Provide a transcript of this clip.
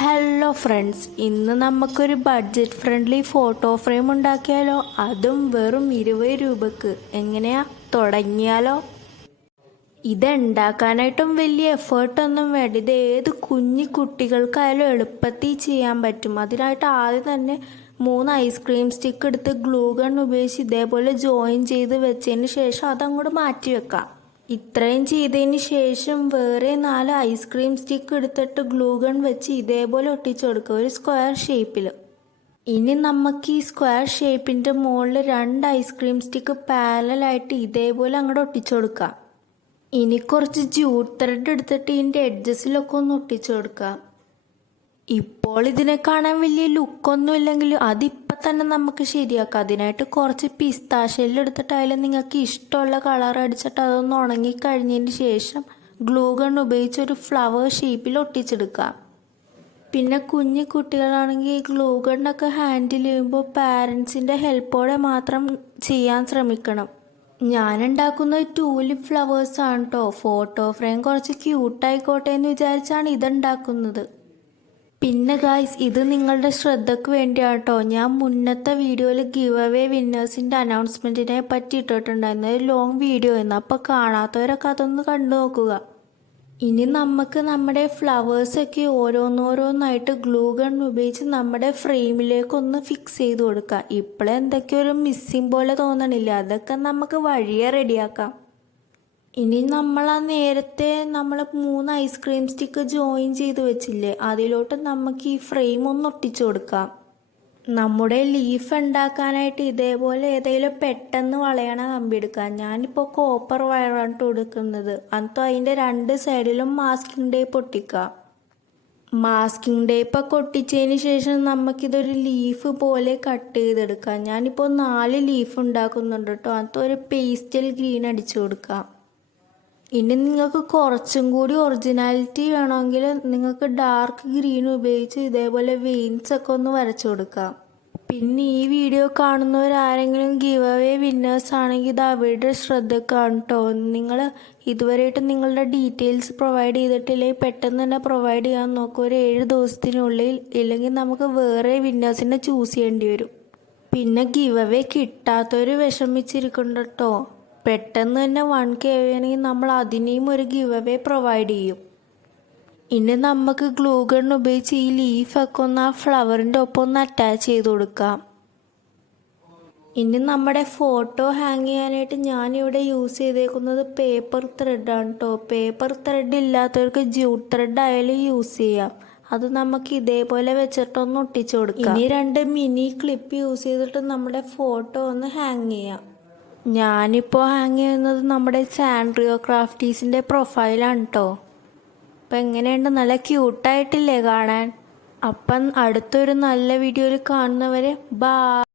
Hello friends, ഇന്ന് നമുക്കൊരു budget friendly photo frame ഉണ്ടാക്കിയാലോ? അതും വെറും 20 രൂപക്ക്. എങ്ങനെയാ, തുടങ്ങിയാലോ? ഇതുണ്ടാക്കാനായിട്ടും വലിയ എഫേർട്ടൊന്നും വേണ്ട. ഇത് ഏത് കുഞ്ഞു കുട്ടികൾക്കായാലും എളുപ്പത്തിൽ ചെയ്യാൻ പറ്റും. അതിനായിട്ട് ആദ്യം തന്നെ 3 ഐസ്ക്രീം സ്റ്റിക്ക് എടുത്ത് ഗ്ലൂ ഗൺ ഉപയോഗിച്ച് ഇതേപോലെ ജോയിൻ ചെയ്ത് വെച്ചതിന് ശേഷം അതങ്ങോട്ട് മാറ്റി വെക്കാം. ഇത്രയും ചെയ്തതിന് ശേഷം വേറെ 4 ഐസ്ക്രീം സ്റ്റിക്ക് എടുത്തിട്ട് ഗ്ലൂ ഗൺ വെച്ച് ഇതേപോലെ ഒട്ടിച്ചു കൊടുക്കുക, ഒരു സ്ക്വയർ ഷേപ്പിൽ. ഇനി നമുക്ക് ഈ സ്ക്വയർ ഷേപ്പിൻ്റെ മുകളിൽ 2 ഐസ്ക്രീം സ്റ്റിക്ക് പാരലായിട്ട് ഇതേപോലെ അങ്ങോട്ട് ഒട്ടിച്ചു കൊടുക്കാം. ഇനി കുറച്ച് ജൂട്ട് ത്രെഡ് എടുത്തിട്ട് ഇതിൻ്റെ എഡ്ജസിലൊക്കെ ഒന്ന് ഒട്ടിച്ചു കൊടുക്കാം. ഇപ്പോൾ ഇതിനെ കാണാൻ വലിയ ലുക്കൊന്നും ഇല്ലെങ്കിലും അതിപ്പോൾ തന്നെ നമുക്ക് ശരിയാക്കാം. അതിനായിട്ട് കുറച്ച് പിസ്താഷ്യൽ എടുത്തിട്ട് അതിൽ നിങ്ങൾക്ക് ഇഷ്ടമുള്ള കളർ അടിച്ചിട്ട് അതൊന്ന് ഉണങ്ങി കഴിഞ്ഞതിന് ശേഷം ഗ്ലൂ ഗൺ ഉപയോഗിച്ച് ഒരു ഫ്ലവർ ഷേപ്പിൽ ഒട്ടിച്ചെടുക്കാം. പിന്നെ കുഞ്ഞു കുട്ടികളാണെങ്കിൽ ഈ ഗ്ലൂ ഗണ്ണൊക്കെ ഹാൻഡിൽ ചെയ്യുമ്പോൾ പാരൻസിൻ്റെ ഹെൽപ്പോടെ മാത്രം ചെയ്യാൻ ശ്രമിക്കണം. ഞാനുണ്ടാക്കുന്നത് ടൂലിപ്പ് ഫ്ലവേഴ്സാണ് കേട്ടോ. ഫോട്ടോ ഫ്രെയിം കുറച്ച് ക്യൂട്ടായിക്കോട്ടെ എന്ന് വിചാരിച്ചാണ് ഇതുണ്ടാക്കുന്നത്. പിന്നെ ഗായ്സ്, ഇത് നിങ്ങളുടെ ശ്രദ്ധയ്ക്ക് വേണ്ടിയാണ് കേട്ടോ. ഞാൻ മുന്നത്തെ വീഡിയോയിൽ ഗിവ് അവേ വിന്നേഴ്സിൻ്റെ അനൗൺസ്മെൻറ്റിനെ പറ്റി ഇട്ടിട്ടുണ്ടായിരുന്നു. ഒരു ലോങ് വീഡിയോ ആയിരുന്നു. അപ്പോൾ കാണാത്തവരൊക്കെ അതൊന്ന് കണ്ടു നോക്കുക. ഇനി നമുക്ക് നമ്മുടെ ഫ്ലവേഴ്സൊക്കെ ഓരോന്നോരോന്നായിട്ട് ഗ്ലൂ ഗൺ ഉപയോഗിച്ച് നമ്മുടെ ഫ്രെയിമിലേക്കൊന്ന് ഫിക്സ് ചെയ്ത് കൊടുക്കാം. ഇപ്പോഴെന്തൊക്കെയോ ഒരു മിസ്സിങ് പോലെ തോന്നണില്ല, അതൊക്കെ നമുക്ക് വഴിയെ റെഡിയാക്കാം. ഇനി നമ്മൾ നേരത്തെ 3 ഐസ്ക്രീം സ്റ്റിക്ക് ജോയിൻ ചെയ്ത് വെച്ചില്ലേ, അതിലോട്ട് നമുക്ക് ഈ ഫ്രെയിം ഒന്ന് ഒട്ടിച്ചു കൊടുക്കാം. നമ്മുടെ ലീഫ് ഉണ്ടാക്കാനായിട്ട് ഇതേപോലെ ഏതെങ്കിലും പെട്ടെന്ന് വളയണ കമ്പി എടുക്കാം. ഞാനിപ്പോൾ കോപ്പർ വയറാണ് കൊടുക്കുന്നത്. അപ്പോൾ അതിൻ്റെ 2 സൈഡിലും മാസ്കിംഗ് ടേപ്പ് ഒട്ടിക്കാം. മാസ്കിംഗ് ടേപ്പൊക്കെ ഒട്ടിച്ചതിന് ശേഷം നമുക്കിതൊരു ലീഫ് പോലെ കട്ട് ചെയ്തെടുക്കാം. ഞാനിപ്പോൾ 4 ലീഫ് ഉണ്ടാക്കുന്നുണ്ട് കേട്ടോ. അപ്പോൾ ഒരു പേസ്റ്റൽ ഗ്രീൻ അടിച്ചു കൊടുക്കാം. ഇനി നിങ്ങൾക്ക് കുറച്ചും കൂടി ഒറിജിനാലിറ്റി വേണമെങ്കിൽ നിങ്ങൾക്ക് ഡാർക്ക് ഗ്രീൻ ഉപയോഗിച്ച് ഇതേപോലെ വെയിൻസ് ഒക്കെ ഒന്ന് വരച്ചു കൊടുക്കാം. പിന്നെ ഈ വീഡിയോ കാണുന്നവരാരെങ്കിലും ഗിവ് അവേ വിന്നേഴ്സ് ആണെങ്കിൽ ഇത് അവരുടെ ശ്രദ്ധക്കാണ് കേട്ടോ. നിങ്ങൾ ഇതുവരെയായിട്ട് നിങ്ങളുടെ ഡീറ്റെയിൽസ് പ്രൊവൈഡ് ചെയ്തിട്ടില്ലെങ്കിൽ പെട്ടെന്ന് തന്നെ പ്രൊവൈഡ് ചെയ്യാൻ നോക്കുക. ഒരു 7 ദിവസത്തിനുള്ളിൽ, ഇല്ലെങ്കിൽ നമുക്ക് വേറെ വിന്നേഴ്സിനെ ചൂസ് ചെയ്യേണ്ടി വരും. പിന്നെ ഗിവ് അവേ കിട്ടാത്തവർ വിഷമിച്ചിരിക്കുന്നുണ്ട് കേട്ടോ. പെട്ടെന്ന് തന്നെ 1K ആണെങ്കിൽ നമ്മൾ അതിനെയും ഒരു ഗിവ് അവേ പ്രൊവൈഡ് ചെയ്യും. ഇനി നമുക്ക് ഗ്ലൂ ഗൺ ഉപയോഗിച്ച് ഈ ലീഫൊക്കെ ഒന്ന് ആ ഫ്ലവറിൻ്റെ ഒപ്പം ഒന്ന് അറ്റാച്ച് ചെയ്ത് കൊടുക്കാം. ഇനി നമ്മുടെ ഫോട്ടോ ഹാങ് ചെയ്യാനായിട്ട് ഞാനിവിടെ യൂസ് ചെയ്തേക്കുന്നത് പേപ്പർ ത്രെഡാണ് കേട്ടോ. പേപ്പർ ത്രെഡ് ഇല്ലാത്തവർക്ക് ജൂട്ട് ത്രെഡ് ആയാലും യൂസ് ചെയ്യാം. അത് നമുക്ക് ഇതേപോലെ വെച്ചിട്ടൊന്ന് ഒട്ടിച്ചു കൊടുക്കാം. ഇനി 2 മിനി ക്ലിപ്പ് യൂസ് ചെയ്തിട്ട് നമ്മുടെ ഫോട്ടോ ഒന്ന് ഹാങ് ചെയ്യാം. ഞാനിപ്പോൾ ഹാങ് ചെയ്യുന്നത് നമ്മുടെ സാൻഡ്രിയോ ക്രാഫ്റ്റീസിൻ്റെ പ്രൊഫൈലാണ് കേട്ടോ. അപ്പം എങ്ങനെയുണ്ട്, നല്ല ക്യൂട്ടായിട്ടില്ലേ കാണാൻ? അപ്പം അടുത്തൊരു നല്ല വീഡിയോയിൽ കാണുന്നവരെ ബൈ.